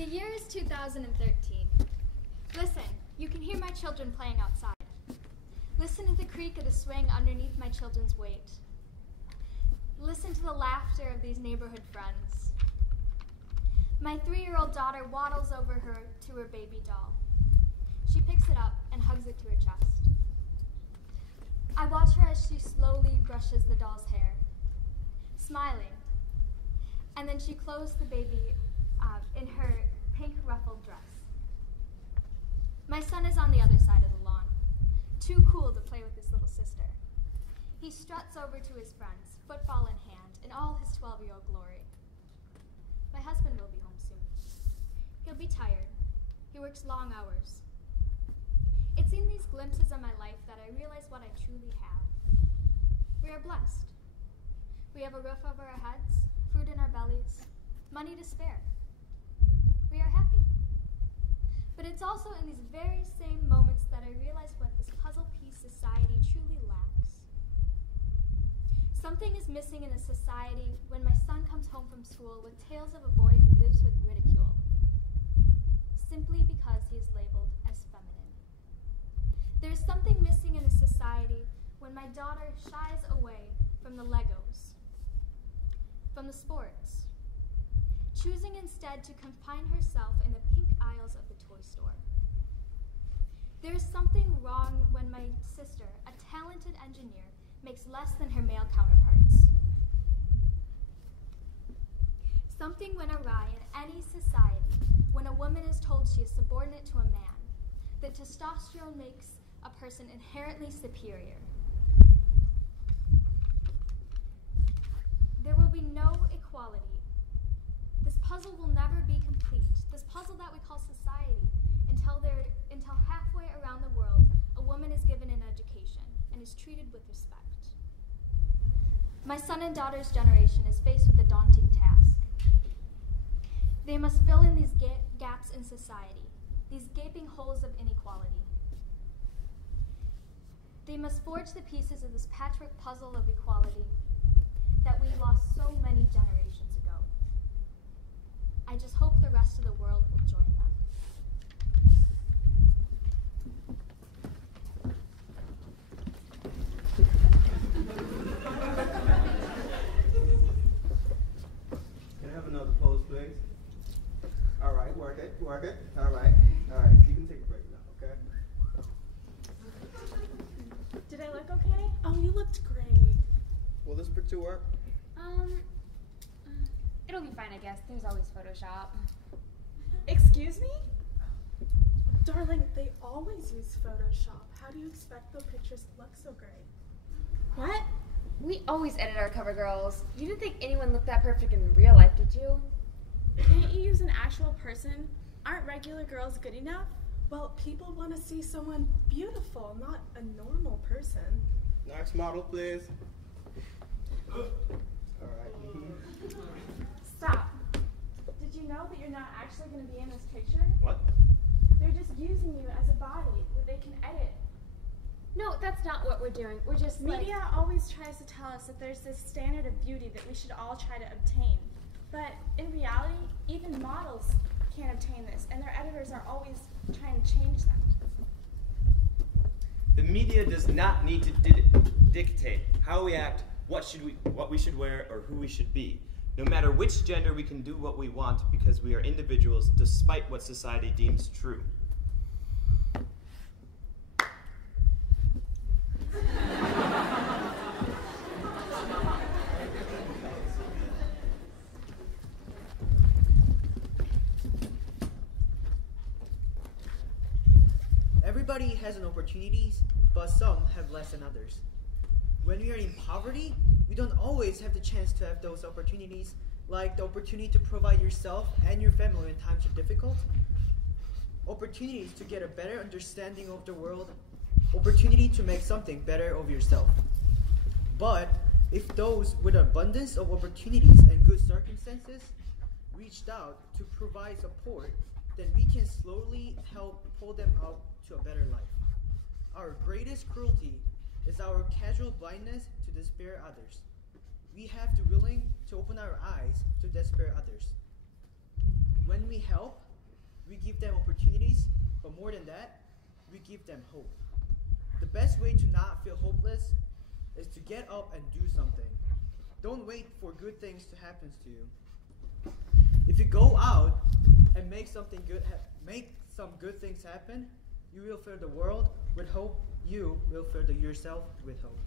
The year is 2013. Listen, you can hear my children playing outside. Listen to the creak of the swing underneath my children's weight. Listen to the laughter of these neighborhood friends. My 3-year-old daughter waddles over to her baby doll. She picks it up and hugs it to her chest. I watch her as she slowly brushes the doll's hair, smiling, and then she clothes the baby in her pink ruffled dress. My son is on the other side of the lawn, too cool to play with his little sister. He struts over to his friends, football in hand, in all his 12-year-old glory. My husband will be home soon. He'll be tired. He works long hours. It's in these glimpses of my life that I realize what I truly have. We are blessed. We have a roof over our heads, food in our bellies, money to spare. We are happy. But it's also in these very same moments that I realize what this puzzle piece society truly lacks. Something is missing in a society when my son comes home from school with tales of a boy who lives with ridicule, simply because he is labeled as feminine. There's something missing in a society when my daughter shies away from the Legos, from the sports, choosing instead to confine herself in the pink aisles of the toy store. There is something wrong when my sister, a talented engineer, makes less than her male counterparts. Something went awry in any society when a woman is told she is subordinate to a man, that testosterone makes a person inherently superior. There will be no equality. This puzzle will never be complete, this puzzle that we call society, until halfway around the world, a woman is given an education and is treated with respect. My son and daughter's generation is faced with a daunting task. They must fill in these gaps in society, these gaping holes of inequality. They must forge the pieces of this patchwork puzzle of equality that we lost so many generations ago. I just hope the rest of the world will join them. Can I have another pose, please? All right, work it. All right. You can take a break now, okay? Did I look okay? Oh, you looked great. Will this picture work? It'll be fine, I guess. There's always Photoshop. Excuse me? Darling, they always use Photoshop. How do you expect the pictures to look so great? What? We always edit our cover girls. You didn't think anyone looked that perfect in real life, did you? Can't you use an actual person? Aren't regular girls good enough? Well, people want to see someone beautiful, not a normal person. Next model, please. All right. Stop. Did you know that you're not actually going to be in this picture? What? They're just using you as a body that they can edit. No, that's not what we're doing. We're just Media always tries to tell us that there's this standard of beauty that we should all try to obtain. But in reality, even models can't obtain this, and their editors are always trying to change them. The media does not need to dictate how we act, what we should wear, or who we should be. No matter which gender, we can do what we want because we are individuals despite what society deems true. Everybody has an opportunities, but some have less than others. When we are in poverty, we don't always have the chance to have those opportunities, like the opportunity to provide yourself and your family when times are difficult, opportunities to get a better understanding of the world, opportunity to make something better of yourself. But if those with abundance of opportunities and good circumstances reached out to provide support, then we can slowly help pull them out to a better life. Our greatest cruelty is our casual blindness to despair others. We have to willing to open our eyes to despair others. When we help, we give them opportunities, but more than that, we give them hope. The best way to not feel hopeless is to get up and do something. Don't wait for good things to happen to you. If you go out and make some good things happen, you will fill the world with hope. You will fill yourself with hope.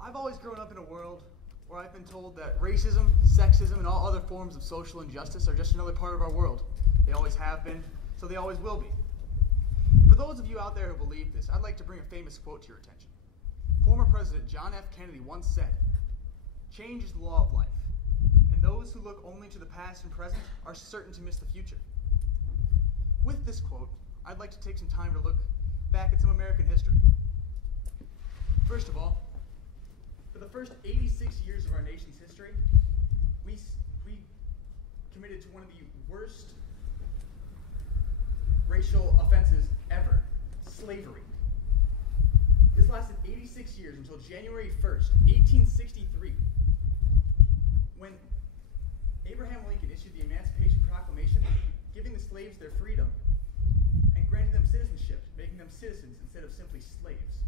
I've always grown up in a world where I've been told that racism, sexism, and all other forms of social injustice are just another part of our world. They always have been, so they always will be. For those of you out there who believe this, I'd like to bring a famous quote to your attention. Former President John F. Kennedy once said, "Change is the law of life, and those who look only to the past and present are certain to miss the future." With this quote, I'd like to take some time to look back at some American history. First of all, for the first 86 years of our nation's history, we committed to one of the worst racial offenses ever, slavery. This lasted 86 years until January 1st, 1863, when Abraham Lincoln issued the Emancipation Proclamation, giving the slaves their freedom and granting them citizenship, making them citizens instead of simply slaves.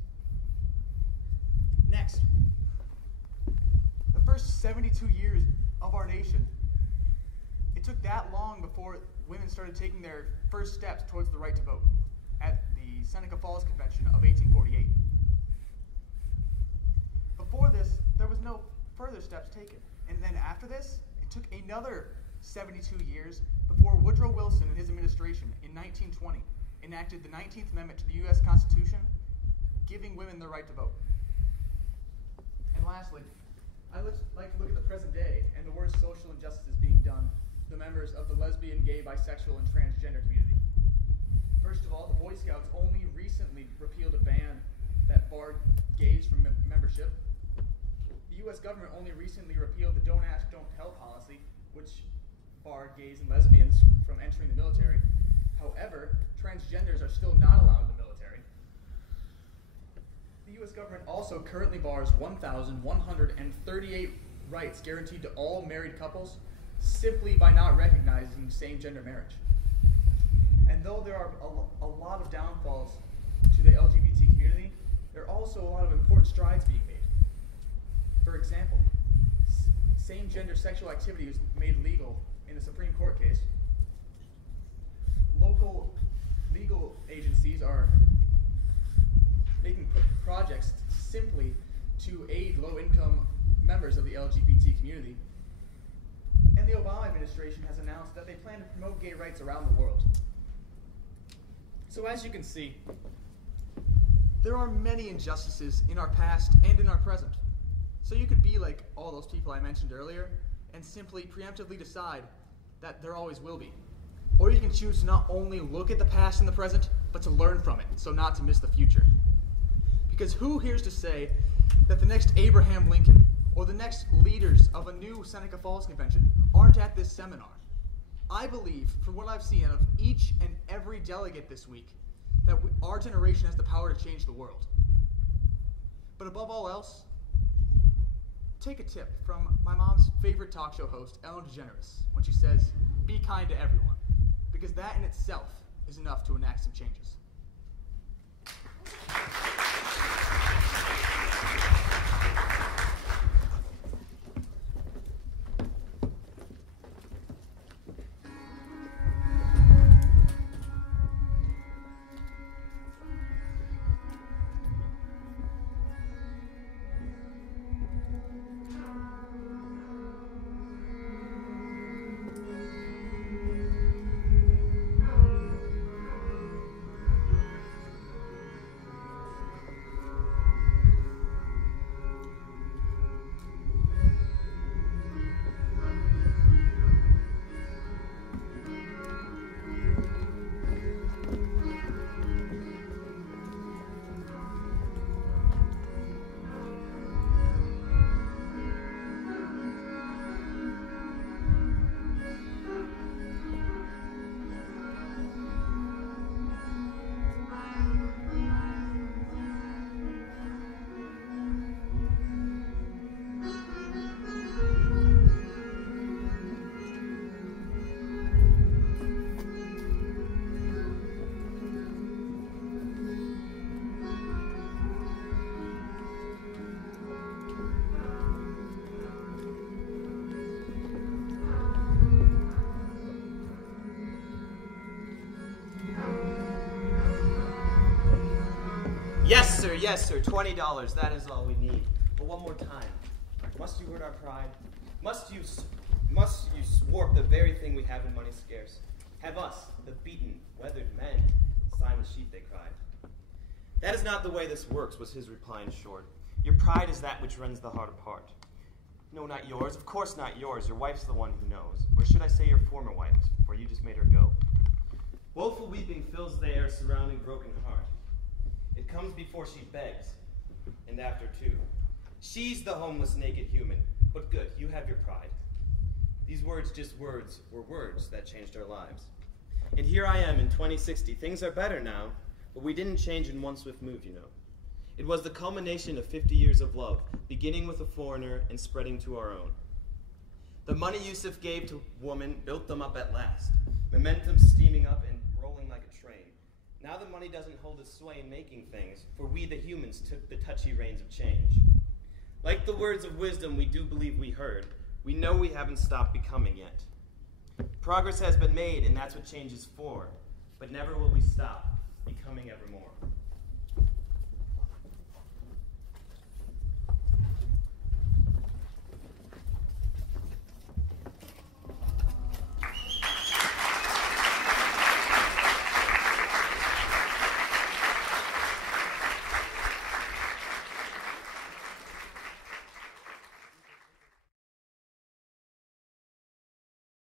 Next, the first 72 years of our nation, it took that long before women started taking their first steps towards the right to vote at the Seneca Falls Convention of 1848. Before this, there was no further steps taken. And then after this, it took another 72 years before Woodrow Wilson and his administration in 1920 enacted the 19th Amendment to the U.S. Constitution, giving women the right to vote. And lastly, I'd like to look at the present day and the worst social injustices being done to the members of the lesbian, gay, bisexual, and transgender community. First of all, the Boy Scouts only recently repealed a ban that barred gays from membership. The U.S. government only recently repealed the Don't Ask, Don't Tell policy, which barred gays and lesbians from entering the military. However, transgenders are still not allowed in the military. The U.S. government also currently bars 1,138 rights guaranteed to all married couples simply by not recognizing same-gender marriage. And though there are a lot of downfalls to the LGBT community, there are also a lot of important strides being made. For example, same-gender sexual activity was made legal in a Supreme Court case. Local legal agencies are making projects simply to aid low-income members of the LGBT community. And the Obama administration has announced that they plan to promote gay rights around the world. So as you can see, there are many injustices in our past and in our present. So you could be like all those people I mentioned earlier and simply preemptively decide that there always will be. Or you can choose to not only look at the past and the present, but to learn from it, so not to miss the future. Because who hears to say that the next Abraham Lincoln or the next leaders of a new Seneca Falls Convention aren't at this seminar? I believe, from what I've seen out of each and every delegate this week, that our generation has the power to change the world. But above all else, take a tip from my mom's favorite talk show host, Ellen DeGeneres, when she says, "Be kind to everyone," because that in itself is enough to enact some changes. Yes, sir, $20. That is all we need. But one more time. Must you hurt our pride? Must you warp the very thing we have when money's scarce? Have us, the beaten, weathered men, sign the sheet they cried? That is not the way this works, was his reply in short. Your pride is that which rends the heart apart. No, not yours. Of course not yours. Your wife's the one who knows. Or should I say your former wife's, for you just made her go. Woeful weeping fills the air surrounding broken heart. It comes before she begs, and after too. She's the homeless, naked human. But good, you have your pride. These words, just words, were words that changed our lives. And here I am in 2060. Things are better now, but we didn't change in one swift move, you know. It was the culmination of 50 years of love, beginning with a foreigner and spreading to our own. The money Yusuf gave to woman built them up at last, momentum steaming up and rolling like a train. Now the money doesn't hold its sway in making things, for we the humans took the touchy reins of change. Like the words of wisdom we do believe we heard, we know we haven't stopped becoming yet. Progress has been made, and that's what change is for, but never will we stop becoming evermore.